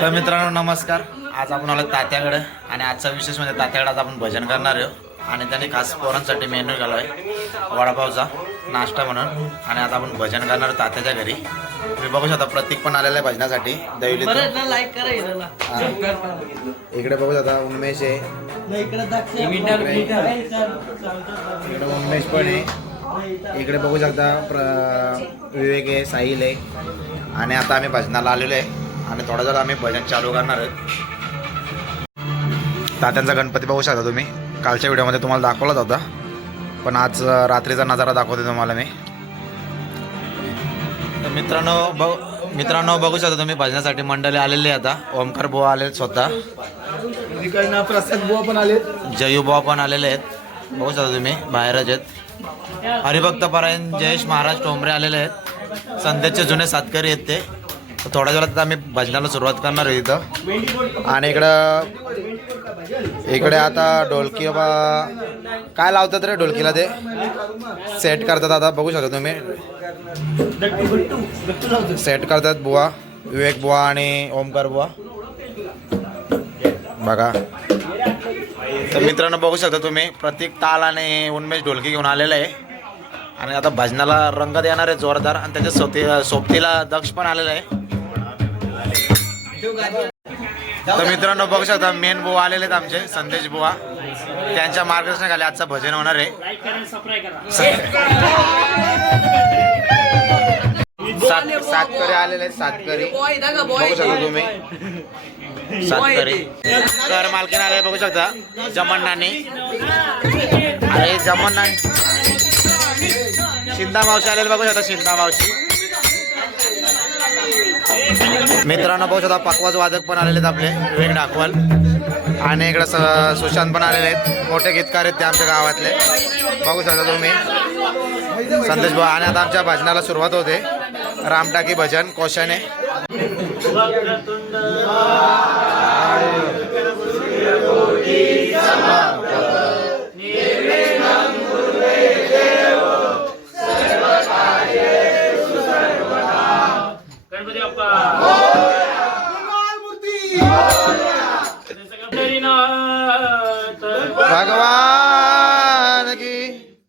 तर मित्रांनो नमस्कार. आज आपण आलो तात्याकडे आणि आजचा विशेष म्हणजे तात्याकडे आज आपण भजन करणार आहोत. आणि त्यांनी खास पोरांसाठी मेनू घालो आहे वडापावचा नाश्ता म्हणून. आणि आता आपण भजन करणार तात्याच्या घरी. तुम्ही बघू शकता प्रतीक पण आलेला आहे भजनासाठी. दैवली इकडे बघू शकता उमेश आहे. इकडे उमेश पण आहे. इकडे बघू शकता प्र विवेक आहे साहिल आहे. आणि आता आम्ही भजनाला आलेलो आहे. आणि थोडा जर आम्ही भजन चालू करणार आहोत. तात्यांचा गणपती बघू शकता तुम्ही. कालच्या व्हिडिओमध्ये तुम्हाला दाखवलाच होता. पण आज रात्रीचा नजारा दाखवते तुम्हाला मी. तर मित्रांनो बघ मित्रांनो बघू शकता तुम्ही भजनासाठी मंडळी आलेली आता. ओमकार बुवा आले स्वतः. प्रसाद बुवा पण आले जयू बुवा पण आलेले आहेत. बघू शकता तुम्ही बाहेरच आहेत. हरिभक्त परायण जयेश महाराज टोंबरे आलेले आहेत. संध्याचे जुने सातकरी आहेत ते. थोड्या वेळात आम्ही भजनाला सुरुवात करणार आहे इथं. आणि इकडं इकडे आता ढोलकी बाबा काय लावतात रे ढोलकीला ते? सेट करतात आता बघू शकता तुम्ही. सेट करतात बुवा विवेक बुवा आणि ओमकार बुवा. बघा. तर मित्रांनो बघू शकता तुम्ही प्रत्येक ताल आणि उन्मेश ढोलकी घेऊन आलेला आहे. आणि आता भजनाला रंग देणार आहे जोरदार आणि त्याच्या सोबती सोबतीला दक्ष पण आलेला आहे. तर मित्रांनो बघू शकता मेन बुवा आलेले आहेत आमचे संदेश बुवा. त्यांच्या मार्गदर्शनाखाली आजचं भजन होणार आहे. सात सातकरी आलेले आहेत सातकरी. बघू शकता तुम्ही. सातकरी. घर मालकीन आले बघू शकता जमन्नानी. अरे जमन शिंदा मावशी आलेले बघू शकता शिंदा मावशी. मित्रांनो बघू शकता पकवाज वादक पण आलेले आहेत आपले. विवेक डाकवाल आणि इकडे स- सुशांत पण आलेले आहेत. मोठे गीतकार आहेत ते आमच्या गावातले. बघू शकता तुम्ही. संदेश भाऊ आणि आता आमच्या भजनाला सुरुवात होते. रामटाकी भजन कोशाने. भगवान की।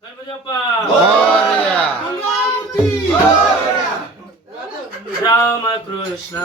गणपती बाप्पा रामकृष्ण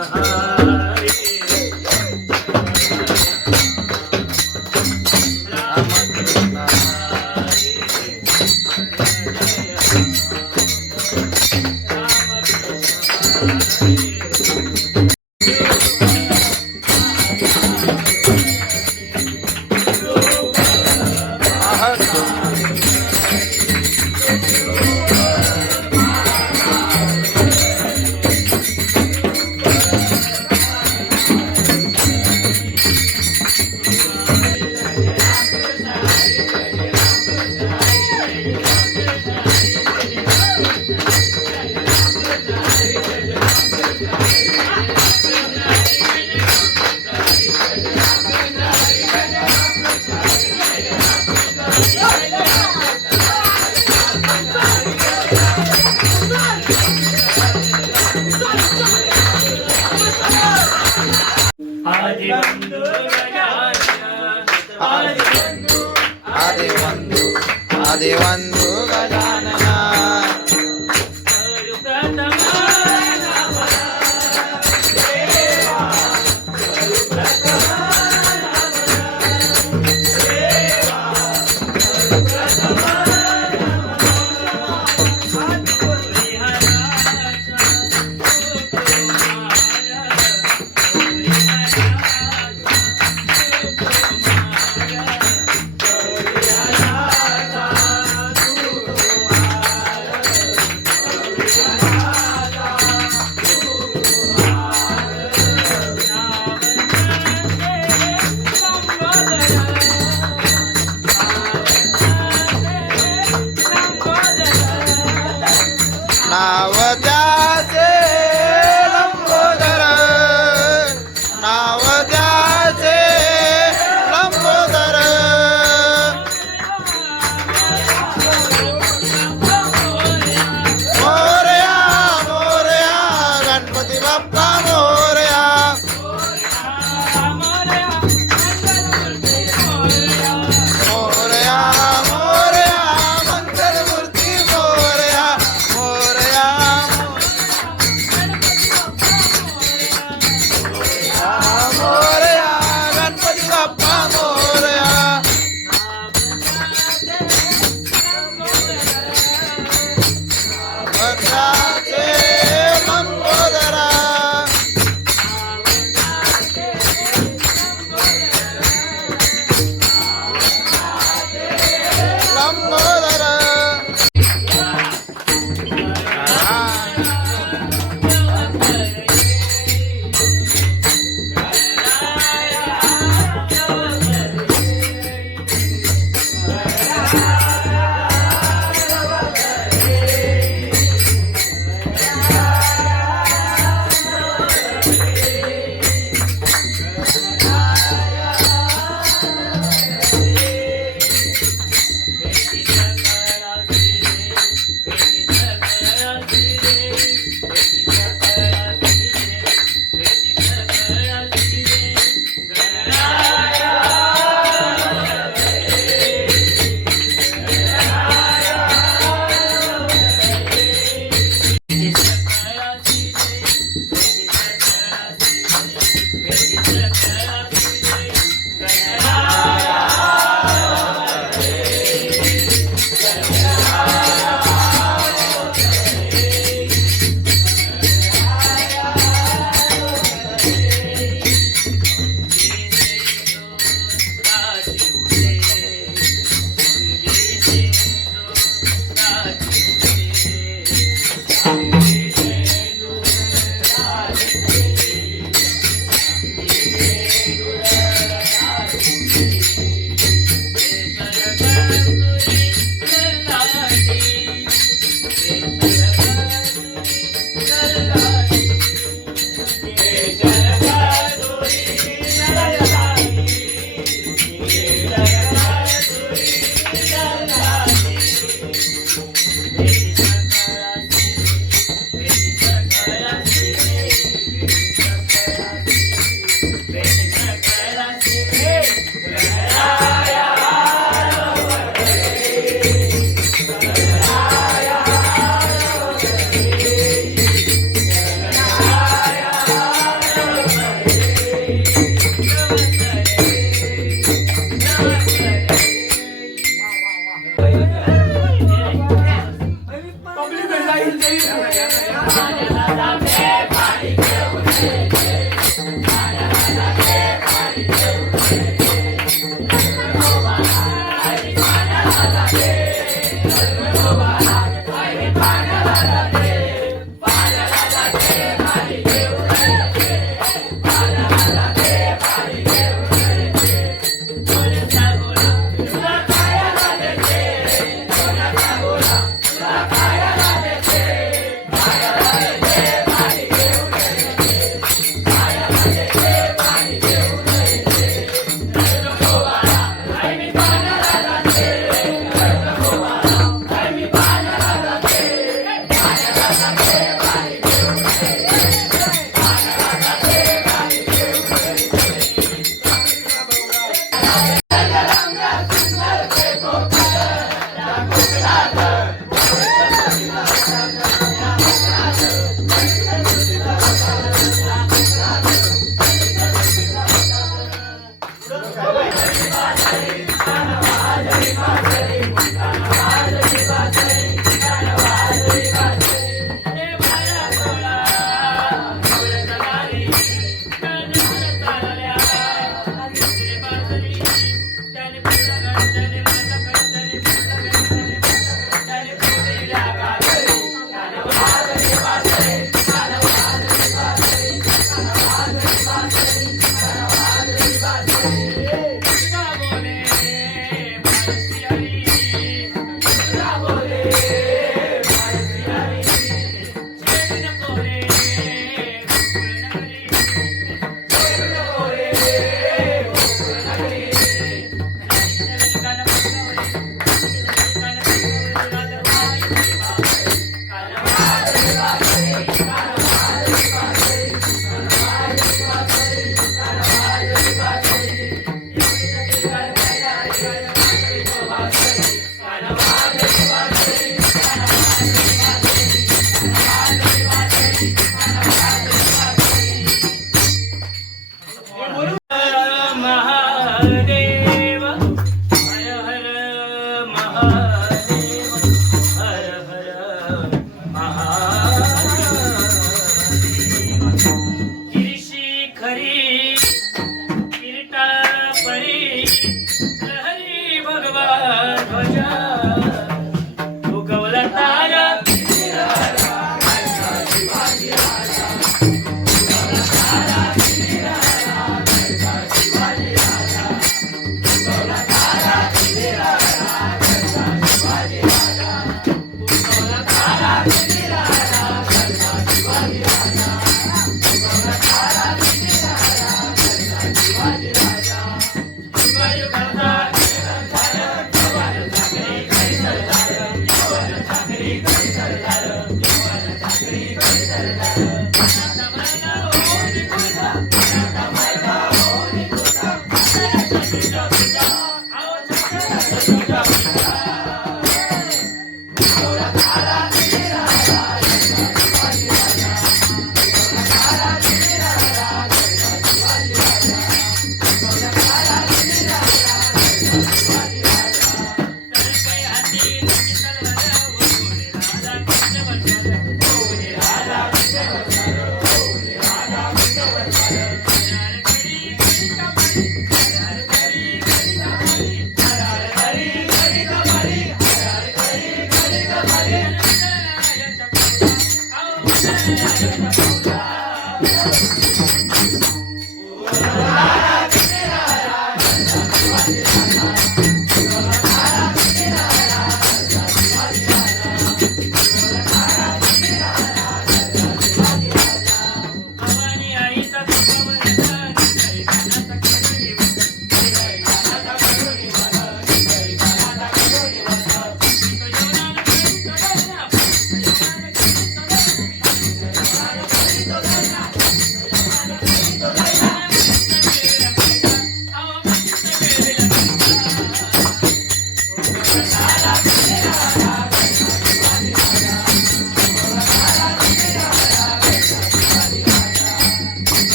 ఆది వందు ఆది వందు వందు.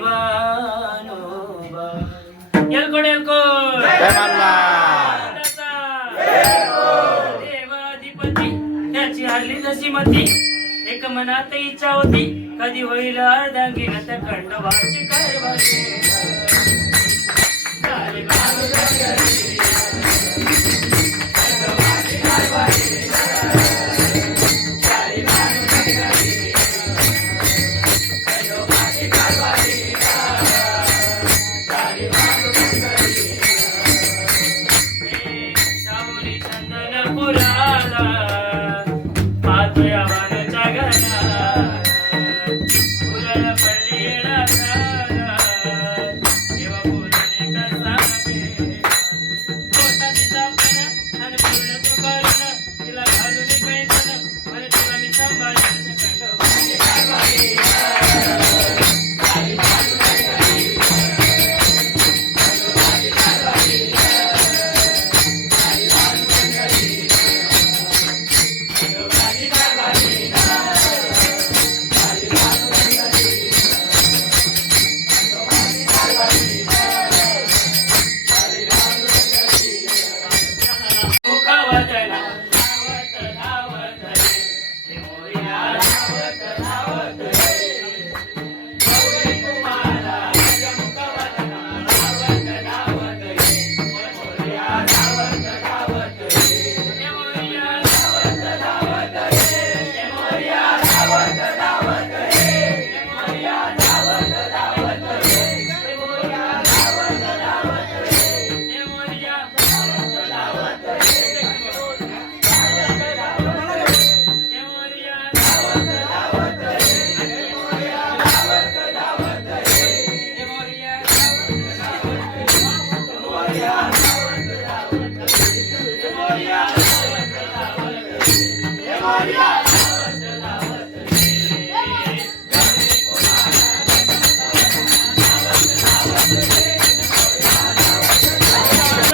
बानोबा एलकोड एलकोड देवाधिपती त्याची हल्ली जशी मती एक मनात इच्छा होती कधी होईल अर्धांगीन त्या खंडोबाची कारभारी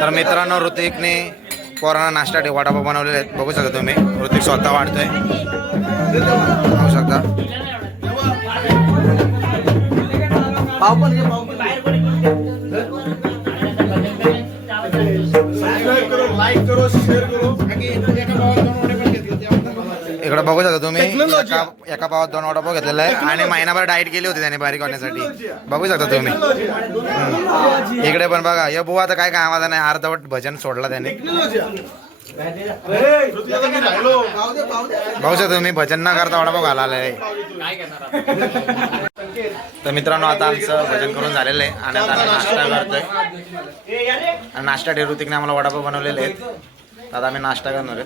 तर मित्रांनो ऋतिकने कोरोना नाश्ता वडापाव बनवलेले आहेत. बघू शकता तुम्ही. ऋतिक स्वतः वाढतोय. बघू शकता. लाईक करो शेअर करो. इकडे बघू शकता तुम्ही. एका एका पावात दोन वडापाव घेतलेला आहे. आणि महिनाभर डाएट केली होती त्याने बारीक होण्यासाठी. बघू शकता तुम्ही. इकडे पण बघा. या बुवा तर काय कामाचा नाही. अर्धवट भजन सोडला त्याने. बघू शकता तुम्ही. भजन न करता वडापाव घालायला आहे. तर मित्रांनो आता आमचं भजन करून झालेलं आहे. आणि आता नाश्ता करतोय. आणि नाश्ता ऋतिकने आम्हाला वडापाव बनवलेले आहेत. आता आम्ही नाश्ता करणार आहे.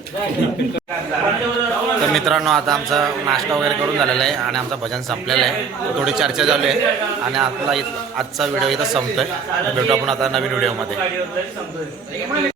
तर मित्रांनो आता आमचा नाश्ता वगैरे करून झालेला आहे आणि आमचं भजन संपलेलं आहे. थोडी चर्चा झाली आहे आणि आपला इथ- आजचा व्हिडिओ इथं संपतोय. भेटू आपण आता नवीन व्हिडिओमध्ये.